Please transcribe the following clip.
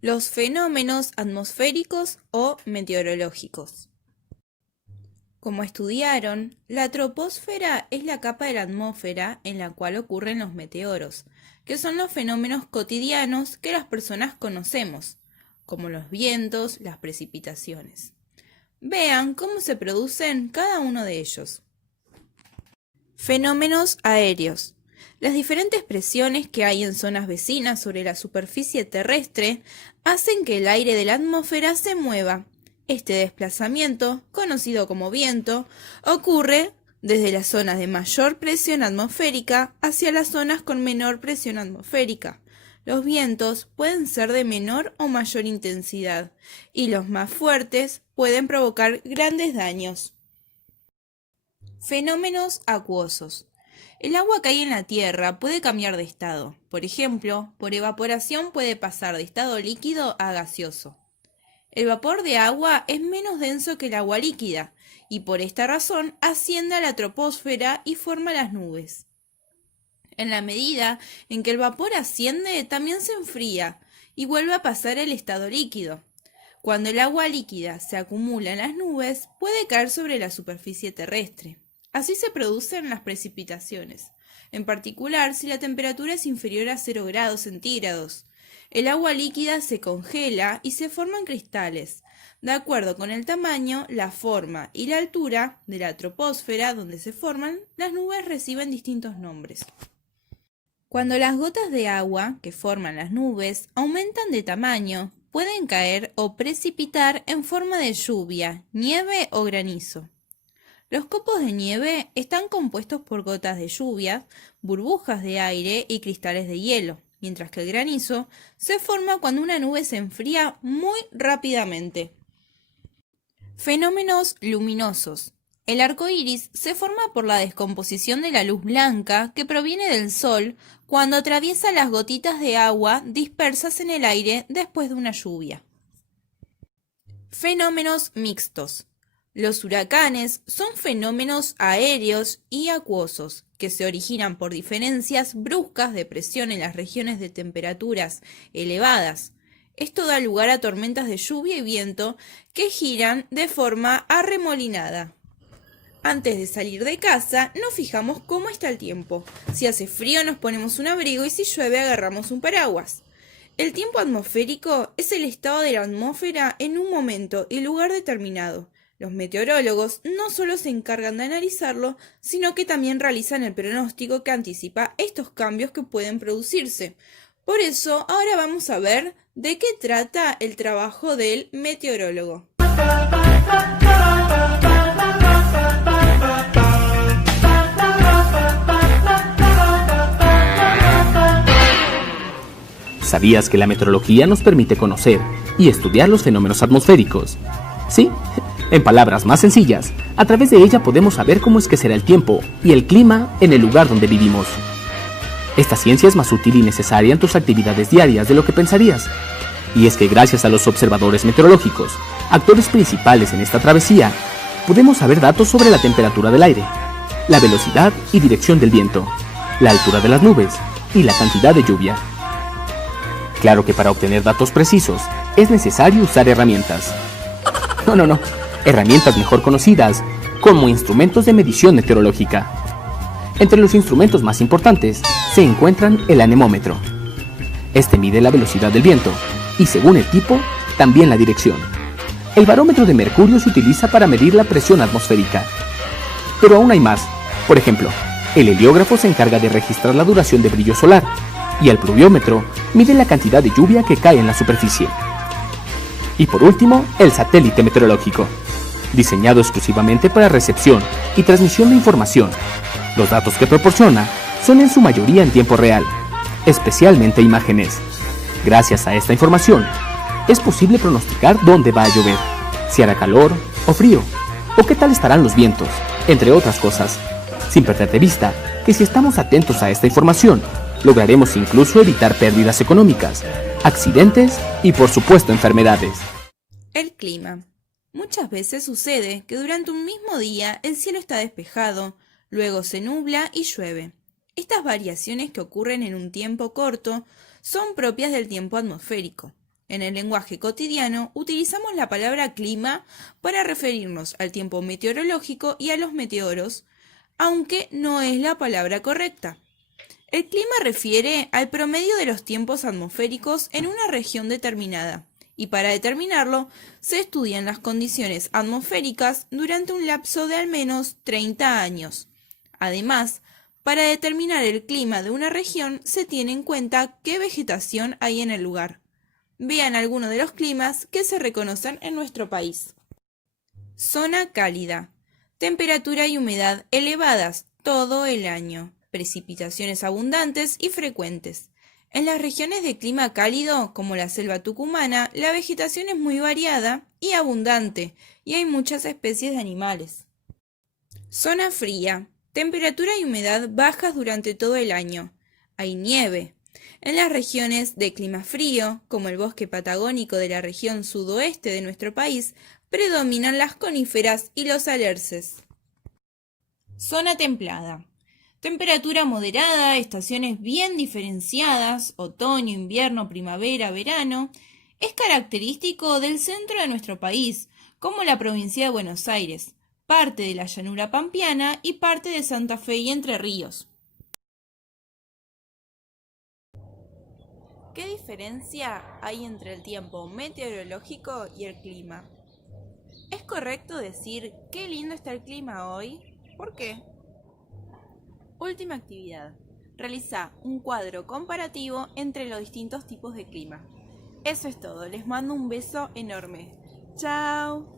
Los fenómenos atmosféricos o meteorológicos. Como estudiaron, la troposfera es la capa de la atmósfera en la cual ocurren los meteoros, que son los fenómenos cotidianos que las personas conocemos, como los vientos, las precipitaciones. Vean cómo se producen cada uno de ellos. Fenómenos aéreos. Las diferentes presiones que hay en zonas vecinas sobre la superficie terrestre hacen que el aire de la atmósfera se mueva. Este desplazamiento, conocido como viento, ocurre desde las zonas de mayor presión atmosférica hacia las zonas con menor presión atmosférica. Los vientos pueden ser de menor o mayor intensidad, y los más fuertes pueden provocar grandes daños. Fenómenos acuosos. El agua que hay en la Tierra puede cambiar de estado. Por ejemplo, por evaporación puede pasar de estado líquido a gaseoso. El vapor de agua es menos denso que el agua líquida, y por esta razón asciende a la troposfera y forma las nubes. En la medida en que el vapor asciende, también se enfría y vuelve a pasar al estado líquido. Cuando el agua líquida se acumula en las nubes, puede caer sobre la superficie terrestre. Así se producen las precipitaciones, en particular si la temperatura es inferior a 0 grados centígrados. El agua líquida se congela y se forman cristales. De acuerdo con el tamaño, la forma y la altura de la troposfera donde se forman, las nubes reciben distintos nombres. Cuando las gotas de agua que forman las nubes aumentan de tamaño, pueden caer o precipitar en forma de lluvia, nieve o granizo. Los copos de nieve están compuestos por gotas de lluvia, burbujas de aire y cristales de hielo, mientras que el granizo se forma cuando una nube se enfría muy rápidamente. Fenómenos luminosos. El arco iris se forma por la descomposición de la luz blanca que proviene del sol cuando atraviesa las gotitas de agua dispersas en el aire después de una lluvia. Fenómenos mixtos. Los huracanes son fenómenos aéreos y acuosos que se originan por diferencias bruscas de presión en las regiones de temperaturas elevadas. Esto da lugar a tormentas de lluvia y viento que giran de forma arremolinada. Antes de salir de casa, nos fijamos cómo está el tiempo. Si hace frío, nos ponemos un abrigo y si llueve, agarramos un paraguas. El tiempo atmosférico es el estado de la atmósfera en un momento y lugar determinado. Los meteorólogos no solo se encargan de analizarlo, sino que también realizan el pronóstico que anticipa estos cambios que pueden producirse. Por eso, ahora vamos a ver de qué trata el trabajo del meteorólogo. ¿Sabías que la meteorología nos permite conocer y estudiar los fenómenos atmosféricos? Sí, en palabras más sencillas, a través de ella podemos saber cómo es que será el tiempo y el clima en el lugar donde vivimos. Esta ciencia es más útil y necesaria en tus actividades diarias de lo que pensarías. Y es que gracias a los observadores meteorológicos, actores principales en esta travesía, podemos saber datos sobre la temperatura del aire, la velocidad y dirección del viento, la altura de las nubes y la cantidad de lluvia. Claro que para obtener datos precisos es necesario usar herramientas. No, herramientas mejor conocidas como instrumentos de medición meteorológica. Entre los instrumentos más importantes se encuentran el anemómetro. Este mide la velocidad del viento y según el tipo, también la dirección. El barómetro de mercurio se utiliza para medir la presión atmosférica. Pero aún hay más. Por ejemplo, el heliógrafo se encarga de registrar la duración de brillo solar y el pluviómetro mide la cantidad de lluvia que cae en la superficie. Y por último, el satélite meteorológico, diseñado exclusivamente para recepción y transmisión de información. Los datos que proporciona son en su mayoría en tiempo real, especialmente imágenes. Gracias a esta información, es posible pronosticar dónde va a llover, si hará calor o frío, o qué tal estarán los vientos, entre otras cosas, sin perder de vista que si estamos atentos a esta información, lograremos incluso evitar pérdidas económicas, accidentes y por supuesto enfermedades. El clima. Muchas veces sucede que durante un mismo día el cielo está despejado, luego se nubla y llueve. Estas variaciones que ocurren en un tiempo corto son propias del tiempo atmosférico. En el lenguaje cotidiano utilizamos la palabra clima para referirnos al tiempo meteorológico y a los meteoros, aunque no es la palabra correcta. El clima refiere al promedio de los tiempos atmosféricos en una región determinada, y para determinarlo se estudian las condiciones atmosféricas durante un lapso de al menos 30 años. Además, para determinar el clima de una región se tiene en cuenta qué vegetación hay en el lugar. Vean algunos de los climas que se reconocen en nuestro país. Zona cálida. Temperatura y humedad elevadas todo el año. Precipitaciones abundantes y frecuentes. En las regiones de clima cálido, como la selva tucumana, la vegetación es muy variada y abundante, y hay muchas especies de animales. Zona fría. Temperatura y humedad bajas durante todo el año. Hay nieve. En las regiones de clima frío, como el bosque patagónico de la región sudoeste de nuestro país, predominan las coníferas y los alerces. Zona templada. Temperatura moderada, estaciones bien diferenciadas, otoño, invierno, primavera, verano. Es característico del centro de nuestro país, como la provincia de Buenos Aires, parte de la llanura pampeana y parte de Santa Fe y Entre Ríos. ¿Qué diferencia hay entre el tiempo meteorológico y el clima? ¿Es correcto decir qué lindo está el clima hoy? ¿Por qué? Última actividad. Realiza un cuadro comparativo entre los distintos tipos de clima. Eso es todo. Les mando un beso enorme. ¡Chao!